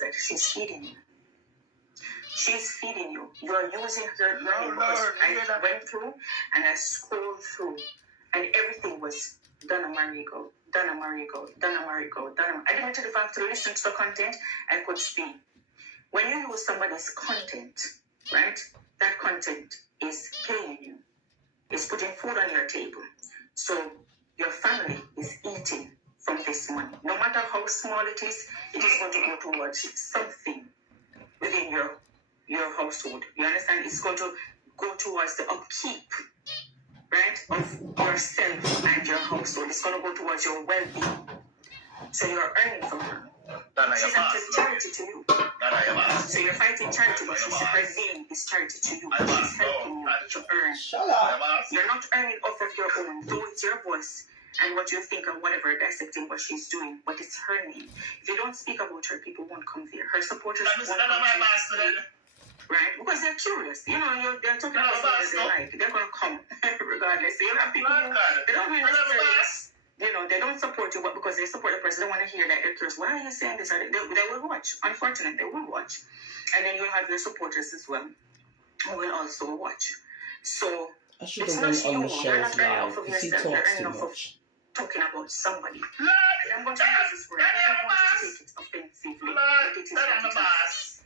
that she's feeding you. She's feeding you. You're using her money because I went through and I scrolled through and everything was Donna Marigo. I didn't take the time to listen to the content. I could see. When you use somebody's content, right, that content is paying you. It's putting food on your table. So your family is eating from this money. No matter how small it is going to go towards something within your household. You understand? It's going to go towards the upkeep, right, of yourself and your household. It's going to go towards your well-being. So you're earning from her. She's actually charity to you. So you're fighting charity, but her name is charity to you. She's helping you to earn. Shut up. You're not earning off of your own, though it's your voice and what you think or whatever, dissecting what she's doing, but it's her name. If you don't speak about her, people won't come there. Her supporters won't come there. Right? Because they're curious. You know, they're talking about something they like. They're going to come regardless. So you have people who, they don't really necessarily, you know, they don't support you, but because they support the person, they want to hear that. They're curious. Why are you saying this? They will watch. Unfortunately, they will watch. And then you have your supporters as well who will also watch. So I should have went on the show live because he talks too much. Talking about somebody. And I'm going to use this word. I don't want you to take it offensively, but it is what it is.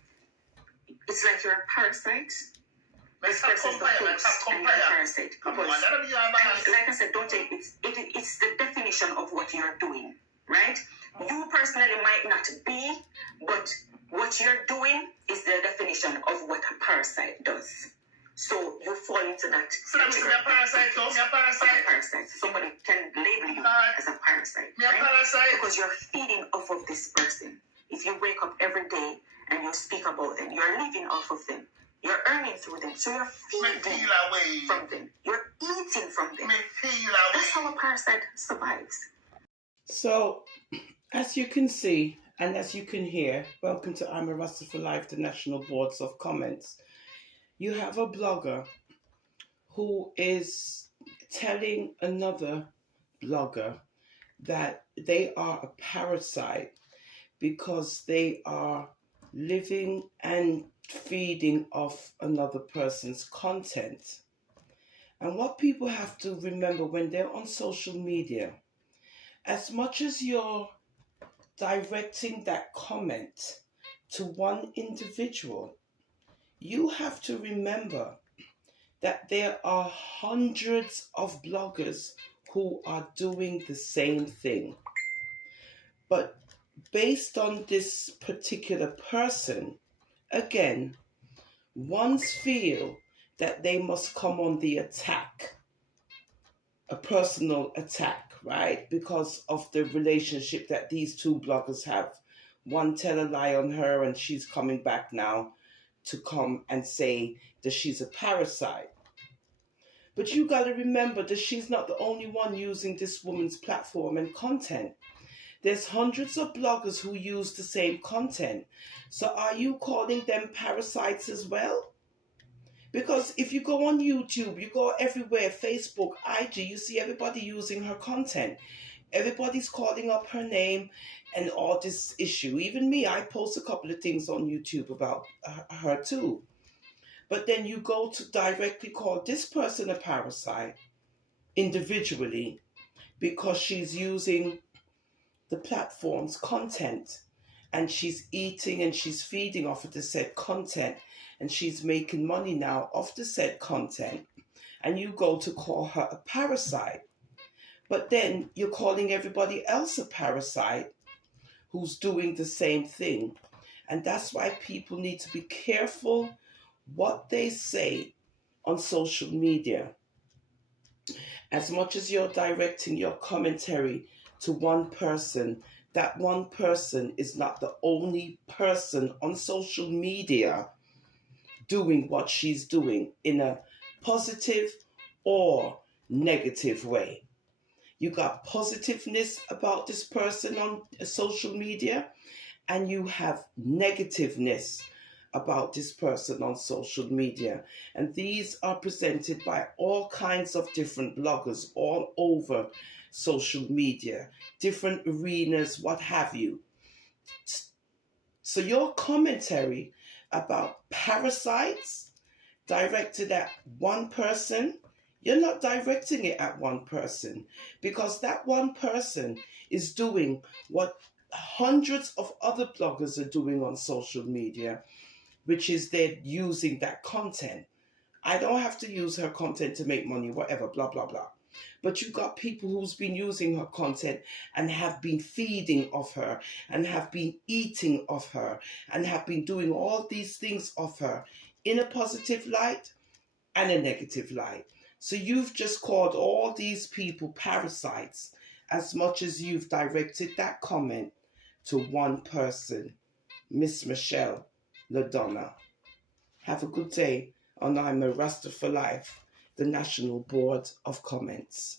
It's like you're a parasite. This person's the host and you're a parasite. Because, like I said, don't take it. It's the definition of what you're doing, right? You personally might not be, but what you're doing is the definition of what a parasite does. So you fall into that. So that means you're a parasite, too? You're a parasite? Parasite. Somebody can label you as a parasite. You're a parasite? Because you're feeding off of this person. If you wake up every day and you speak about them, you're living off of them. You're earning through them. So you're feeding from them. You're eating from them. That's how a parasite survives. So, as you can see and as you can hear, welcome to I'm a Rasta for Life, the National Boards of Comments. You have a blogger who is telling another blogger that they are a parasite because they are living and feeding off another person's content. And what people have to remember when they're on social media, as much as you're directing that comment to one individual, you have to remember that there are hundreds of bloggers who are doing the same thing. But based on this particular person, again, ones feel that they must come on the attack, a personal attack, right? Because of the relationship that these two bloggers have. One tell a lie on her and she's coming back now to come and say that she's a parasite. But you got to remember that she's not the only one using this woman's platform and content. There's hundreds of bloggers who use the same content. So are you calling them parasites as well? Because if you go on YouTube, you go everywhere, Facebook, IG, you see everybody using her content. Everybody's calling up her name and all this issue. Even me, I post a couple of things on YouTube about her too. But then you go to directly call this person a parasite individually because she's using the platform's content and she's eating and she's feeding off of the said content and she's making money now off the said content, and you go to call her a parasite. But then you're calling everybody else a parasite who's doing the same thing. And that's why people need to be careful what they say on social media. As much as you're directing your commentary to one person, that one person is not the only person on social media doing what she's doing in a positive or negative way. You got positiveness about this person on social media, and you have negativeness about this person on social media. And these are presented by all kinds of different bloggers all over social media, different arenas, what have you. So your commentary about parasites directed at one person, you're not directing it at one person, because that one person is doing what hundreds of other bloggers are doing on social media, which is they're using that content. I don't have to use her content to make money, whatever, blah, blah, blah. But you've got people who's been using her content and have been feeding off her and have been eating of her and have been doing all these things of her in a positive light and a negative light. So you've just called all these people parasites as much as you've directed that comment to one person, Miss Michelle LaDonna. Have a good day on I'm a Rasta for Life, the National Board of Comments.